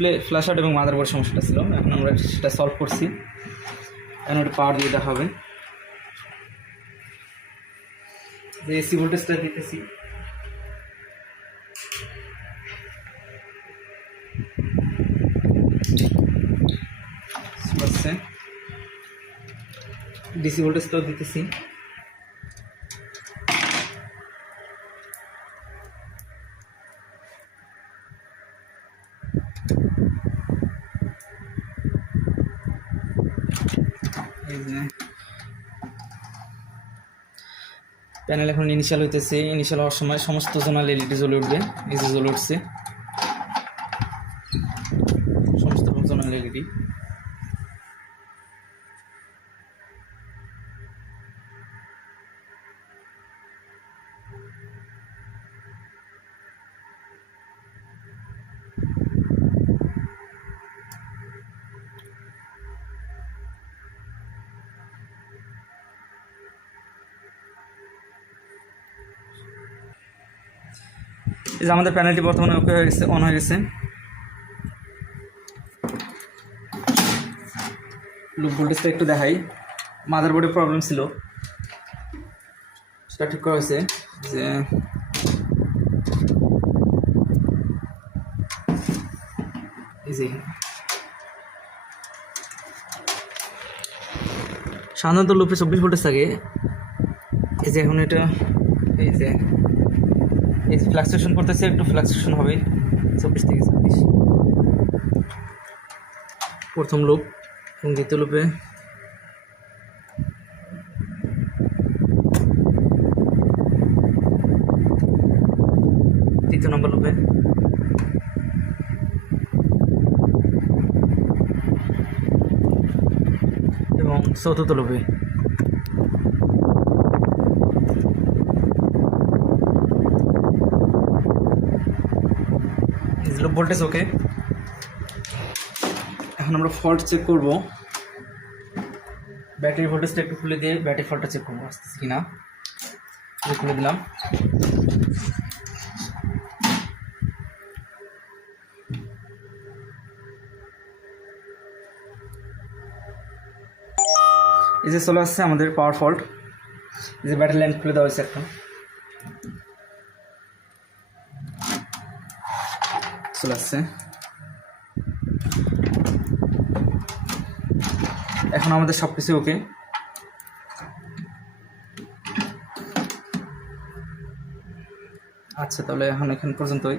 Display flash out এবং motherboard সমস্যাটা ছিল, এখন আমরা সেটা সলভ করছি। এখন একটা পাওয়ার দিয়ে দেওয়া হবে। এসি ভোল্টেজটা দিতেছি, ডিসি ভোল্টেজটাও দিতেছি। প্যানেল এখন ইনিশিয়াল হইতেছে, ইনিশিয়াল হওয়ার সময় সমস্ত জোনাল এলইডি জ্বলে উঠবে। এই যে জ্বলে উঠছে সমস্ত জোনাল এলইডি। এই যে আমাদের প্যানেলটি বর্তমানে ওকে হয়ে গেছে, অন হয়ে গেছে। লুপ ভোল্টেজটা একটু দেখাই। মাদারবোর্ডে প্রবলেম ছিল, সেটা ঠিক করা হয়েছে। যে এই যে সাধারণত লুপে 24 ভোল্টেজ থাকে। এই যে এখন এটা এই যে ফ্লাকচুয়েশন করতেছে, একটু ফ্লাকচুয়েশন হবে 24 থেকে 26। প্রথম লুপ এবং দ্বিতীয় লুপে তৃতীয় নম্বর লুপে এবং চতুর্থ লুপে। লুপ ভোল্টেজ ওকে। এখন আমরা ফল্ট চেক করব। ব্যাটারি ভোল্টেজটা একটু খুলে দিয়ে ব্যাটারি ফল্টটা চেক করবো আসতেছে কিনা। খুলে দিলাম। এই যে চলে আসছে আমাদের পাওয়ার ফল্ট। এই যে ব্যাটারি লাইন খুলে দেওয়া হয়েছে এখন, চলে আসছে। এখন আমাদের সব কিছু ওকে। আচ্ছা, তাহলে এখন এখান পর্যন্তই।